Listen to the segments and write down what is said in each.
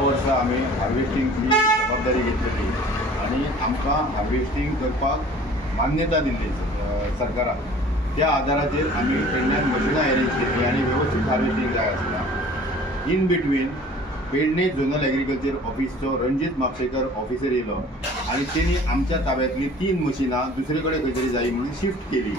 वर्सां आमी हार्वेस्टिंगची जबाबदारी घेतलेली आणि आमकां हार्वेस्टिंग करपाक मान्यता दिल्ली सरकारान। त्या आदाराचेर आमी पेडण्यान मशिनां अरेंज केली आणि व्यवस्थित हार्वेस्टिंग जाय आसता। In between Pedne zonal agriculture ऑफिसचो रणजीत म्हापशेकर ऑफिसर येयलो आणि त्यांनी आमच्या ताब्यातली 3 मशिनां दुसरे कडेन खंय तरी जाय म्हणून शिफ्ट केली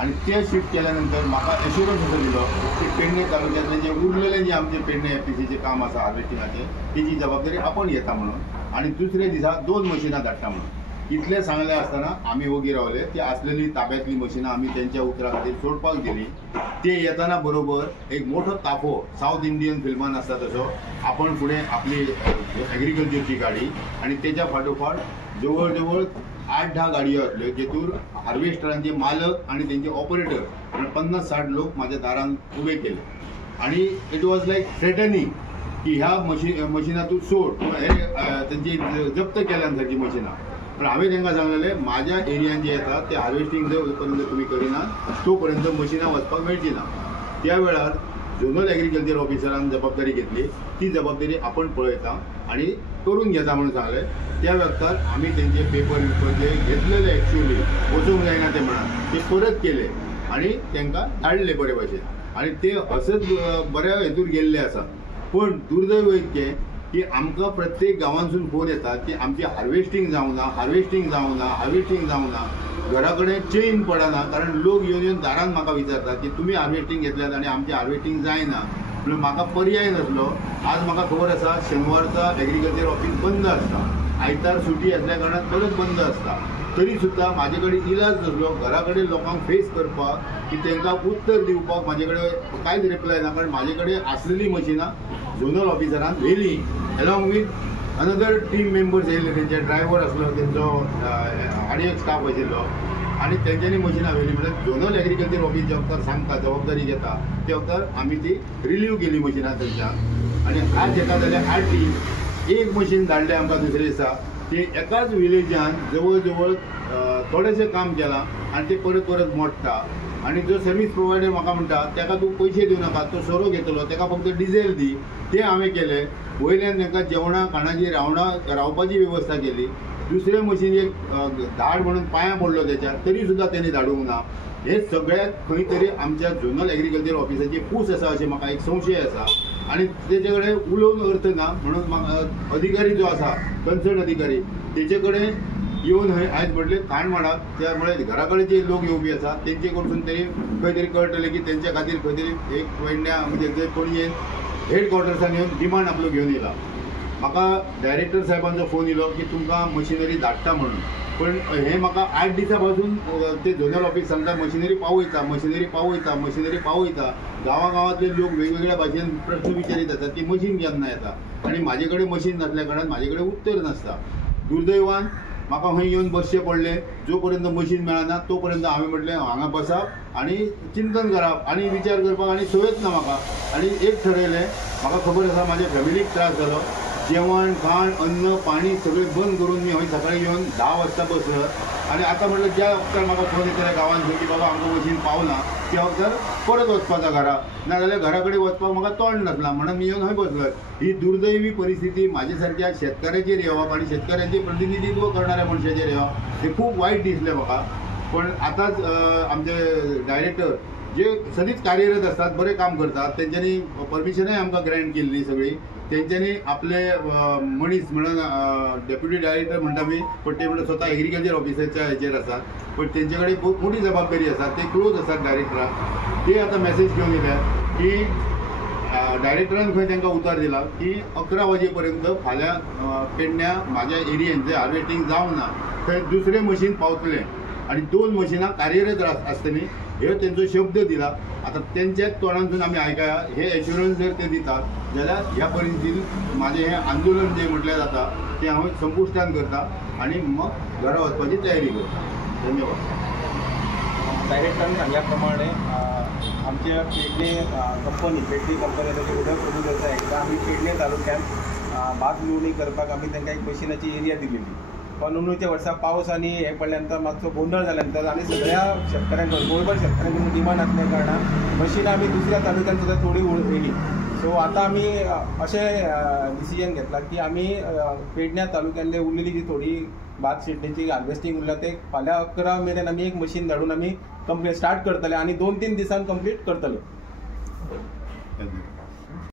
आणि ते शिफ्ट केल्यानंतर म्हाका एश्युरन्स असो दिलो की पेडणे तालुक्यातले जे उरलेले जे आमचे पेडणे एफपीसीचे काम आसा हार्वेस्टिंगाचे तेजी जबाबदारी आपण घेता म्हणून आणि दुसरे दिसा 2 मशिनां धाडटा म्हणून। इतले सांगले आसतना आमी वोगी रावले। ती आसलेली ताब्यातली मशिनां आमी त्यांच्या उतरा खातीर सोडपाक दिली। ते येताना बरोबर एक मोठो ताफो साऊथ इंडियन फिल्मान आसता तसो आपण फुडें आपली एग्रीकल्चरची गाडी आणि त्याच्या फाटोफाट जवळ जवळ 8-10 गाडयो आसल्यो जेतून हार्वेस्टरांचे मालक आणि त्यांचे ऑपरेटर 50-60 लोक माझ्या दारान उभे केले आणि इट वॉज लायक थ्रेटनिंग की ह्या मशिनां तूं सोड हे त्यांची जप्त केल्यांसारखी मशिनां। पण हांवें तांकां सांगलेलें माझ्या एरियान जे येतात ते हार्वेस्टिंग जो पर्यंत तुम्ही करिनात तोपर्यंत मशिनां वचपाक मेळची ना। त्या वेळार झोनल एग्रीकल्चर ऑफिसरान जबाबदारी घेतली। ती जबाबदारी आपण पळयता आणि करून घेता म्हणून सांगले। त्या वक्तार आमी तेंचे पेपर जे घेतलेले एक्चुअली वचूंक जायना ते म्हणान ते परत केले आणि तांकां धाडले बरे भाशेन आणि ते हसत बऱ्या हेतून गेल्ले आसा। पण दुर्दैव इतकें की आमकां प्रत्येक गांवांसून फोन येतात की आमची हार्वेस्टिंग जावंक ना, हार्वेस्टिंग जावंक ना, हार्वेस्टिंग जावंक ना। घरा कडेन चेन पडना कारण लोक येवन दारान म्हाका विचारतात की तुमी हार्वेस्टिंग घेतल्यात आणि आमची हार्वेस्टिंग जायना। म्हणून म्हाका पर्याय नसलो। आज म्हाका खबर आसा शेनवारचा एग्रीकल्चर ऑफिस बंद आसता, आयतार सुटी असल्या कारणान परत बंद आसता। तरी सुद्धा माझे कडेन इलाज नसलो घरा कडेन लोकांक फेस करपाक की तांकां उत्तर दिवपाक माझे कडेन कांयच रिप्लाय ना कारण माझे कडेन आसलेली मशिनां झोनल ऑफिसरान व्हेली along with another team members येयले। तेंचे ड्रायव्हर आसलो, तेंचो आनी एक स्टाफ आशिल्लो आणि तेंच्यांनी मशिनां व्हेली। म्हणजे झोनल एग्रीकल्चर ऑफिस जे वक्तार सांगता जबाबदारी घेता ते वक्तार आमी ती रिलीव केली मशिनां थंयच्यान आणि आज येता जाल्यार हार्डली एक मशीन धाडलें आमकां दुसरे दिसा। ते एकाच विलेजान जवळ जवळ थोडेशें काम केलां आणि ते परत परत मोडटा आणि जो सर्वीस प्रोवायडर म्हाका म्हणटा ताका तूं पयशे दिवं नाका, तो सोरो घेतलो ताका फक्त डिझेल दी। ते हांवें केलें। वयल्यान तांकां जेवणा खाणाची रावपाची वेवस्था केली। दुसरे मशीन एक धाड म्हणून पांयां पडलो त्याच्या तरी सुद्धा त्यांनी धाडूंक ना। हे सगळ्यात खंय तरी आमच्या झोनल एग्रीकल्चर ऑफिसाची फूस आसा अशें म्हाका एक संशय आसा आणि तेजे कडेन उलोवंक अर्थ ना। म्हणून म्हाका अधिकारी जो आसा कन्सर्न अधिकारी तेजे कडेन येवन आयज म्हटले खाण माडाक त्यामुळे घरा कडेन जे लोक येवपी आसा तेंचे कडसून तरी खंय तरी कळटलें की तेंच्या खातीर खंय तरी एक पेडण्या म्हणजे जे पणजेन हेडक्वॉर्टर्सान येवन डिमांड आपलो घेवन येयला। म्हाका डायरेक्टर साहेबांचो फोन येयलो की तुमकां मशिनरी धाडटा म्हणून। पण हे म्हाका 8 दिसां पासून ते झोनल ऑफिस सांगता मशिनरी पावयता, मशिनरी पावयता, मशिनरी पावयता। गांवागांवांतले लोक वेगवेगळ्या भाशेन प्रश्न विचारीत आसात की मशीन केन्ना येता आणि म्हाजे कडेन मशीन नासल्या कारणान म्हाजे कडेन उत्तर नासता। दुर्दैवान म्हाका खंय येवन बसचें पडलें। जो पर्यंत मशीन मेळना तो पर्यंत हांवें म्हटलें हांगा बसप आणि चिंतन करप आणि विचार करपाक आणि संयच ना म्हाका। आणि एक ठरयलें म्हाका खबर आसा म्हाज्या फॅमिलीक त्रास जालो। जेवण खाण अन्न पाणी सगळें बंद करून मी हय सकाळी येवन 10 वाजता बसलो आणि आता म्हटलं ज्या वक्तार म्हाका फोन येतले गांवांत की बाबा आमकां मशीन पावना त्या वक्तार परत वचपाचा घरा नाजाल्यार घरा कडेन वचपाक म्हाका तोंड नासला म्हणून मी येवन हय बसलो। ही दुर्दैवी परिस्थिती म्हाजे सारक्या शेतकाऱ्याचेर येवप आणि शेतकाऱ्यांचे प्रतिनिधित्व करणाऱ्या मनशाचेर येवप हे खूप वायट दिसलें म्हाका। पण आतांच आमचे डायरेक्टर जे सदींच कार्यरत असतात बरे काम करतात तेंच्यांनी परमिशनय आमकां ग्रँट केल्ली सगळी। तेंच्यांनी आपले मनीस म्हणून डेप्युटी डायरेक्टर म्हणटा मी पण ते म्हणटा स्वता एग्रीकल्चर ऑफिसरच्या हेचेर आसात पण तेंचे कडेन खूब मोठी जबाबदारी आसा। ते क्लोज आसात डायरेक्टराक। ते आतां मॅसेज घेवन येल्यात की डायरेक्टरान खंय तांकां उतार दिला की 11 वाजेपर्यंत फाल्यां पेडण्या म्हाज्या एरियेन जे हार्वेस्टिंग जावंक ना थंय दुसरें मशीन पावतलें आणि 2 मशिनां कार्यरत आसतली हे तेंचो शब्द दिला। आता त्यांच्याच तोंडांतून आमी आयकया हे एश्युरन्स जर ते दितात जाल्यार ह्या परिस्थितीत माझे हे आंदोलन जे म्हटलें जाता ते हांव संपुश्टान करता आणि मग घरा वचपाची तयारी करता। धन्यवाद। डायरेक्टरान सांगल्या प्रमाणे आमच्या पेडणे कंपनी त्याचे उदक प्रोड्यूसर्स एकदा आमी पेडणे तालुक्यात भात निवडणी करपाक आमी तांकां एक मशिनाची एरिया दिलेली। पण निवडणुकीच्या वर्सा पावस आणि हे पडल्यानंतर मातसो गोंधळ जाल्यानंतर आणि सगळ्या शेतकऱ्यांकडून गोंयभर शेतकऱ्यांकडून डिमांड आसल्या कारणान मशिनां आमी दुसऱ्या तालुक्यान सुद्दां थोडी व्हेली। सो आता आमी अशें डिसिजन घेतला की आमी पेडण्या तालुक्यांतले उरलेली जी थोडी भात शेडणीची हार्वेस्टिंग उरला ते फाल्यां 11 मेरेन आमी एक मशीन धाडून आमी कंप्लीट स्टार्ट करतले आनी 2-3 दिसान कंप्लीट करतले. धन्यवाद.